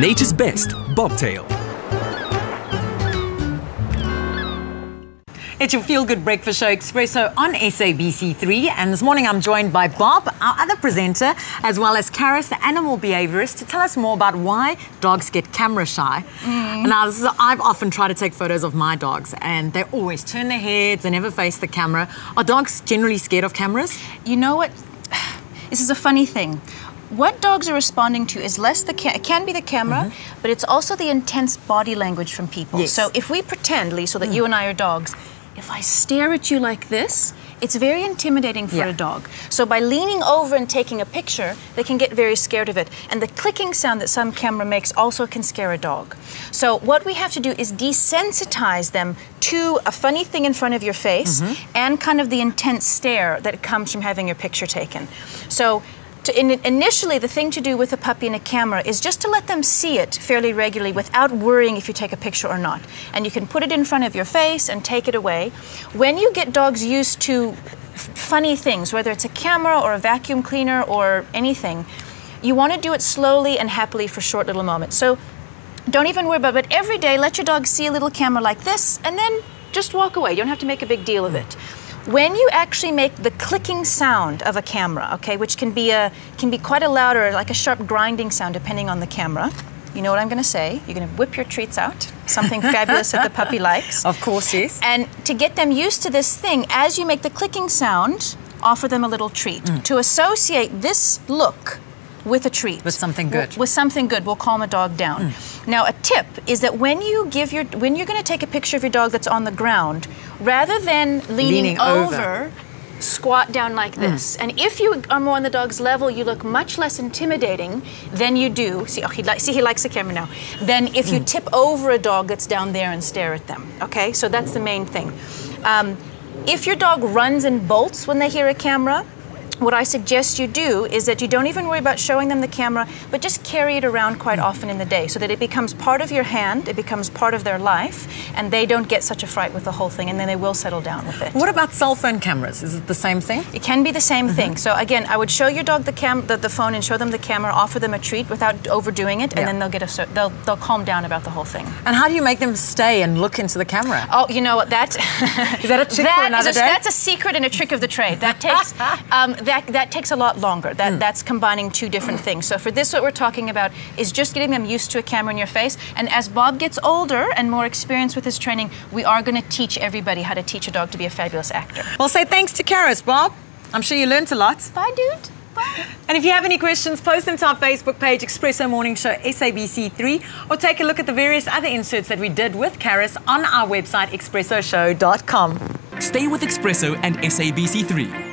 Nature's best bobtail. It's your feel-good breakfast show, eXpresso, on SABC3. And this morning I'm joined by Bob, our other presenter, as well as Karis, the animal behaviorist, to tell us more about why dogs get camera shy. Now, I've often tried to take photos of my dogs, and they always turn their heads, they never face the camera. Are dogs generally scared of cameras? You know what? This is a funny thing. What dogs are responding to is less it can be the camera, but it's also the intense body language from people. Yes. So if we pretend, Lee, so that you and I are dogs, if I stare at you like this, it's very intimidating for a dog. So by leaning over and taking a picture, they can get very scared of it. And the clicking sound that some camera makes also can scare a dog. So what we have to do is desensitize them to a funny thing in front of your face and kind of the intense stare that comes from having your picture taken. So initially, the thing to do with a puppy and a camera is just to let them see it fairly regularly without worrying if you take a picture or not. And you can put it in front of your face and take it away. When you get dogs used to funny things, whether it's a camera or a vacuum cleaner or anything, you want to do it slowly and happily for short little moments. So don't even worry about it. But every day, let your dog see a little camera like this and then just walk away. You don't have to make a big deal of it. When you actually make the clicking sound of a camera, okay, which can be quite a loud or like a sharp grinding sound depending on the camera, you know what I'm going to say. You're going to whip your treats out, something fabulous that the puppy likes. Of course, yes. And to get them used to this thing, as you make the clicking sound, offer them a little treat. To associate this look with a treat. With something good. With something good will calm a dog down. Now, a tip is that when you're going to take a picture of your dog that's on the ground, rather than leaning over, squat down like this. And if you are more on the dog's level, you look much less intimidating than you do. See, he likes the camera now. Than if you tip over a dog that's down there and stare at them. Okay, so that's the main thing. If your dog runs and bolts when they hear a camera, what I suggest you do is that you don't even worry about showing them the camera, but just carry it around quite often in the day so that it becomes part of your hand, it becomes part of their life, and they don't get such a fright with the whole thing, and then they will settle down with it. What about cell phone cameras? Is it the same thing? It can be the same thing. So again, I would show your dog the phone and show them the camera, offer them a treat without overdoing it, and then they'll calm down about the whole thing. And how do you make them stay and look into the camera? Oh, you know what, that... Is that a trick for another day? That's a secret and a trick of the trade. That takes... That takes a lot longer. That's combining two different things. So for this, what we're talking about is just getting them used to a camera in your face. And as Bob gets older and more experienced with his training, we are going to teach everybody how to teach a dog to be a fabulous actor. Well, say thanks to Karis, Bob. I'm sure you learned a lot. Bye, dude. Bye. And if you have any questions, post them to our Facebook page, eXpresso Morning Show SABC3, or take a look at the various other inserts that we did with Karis on our website, eXpressoShow.com. Stay with eXpresso and SABC3.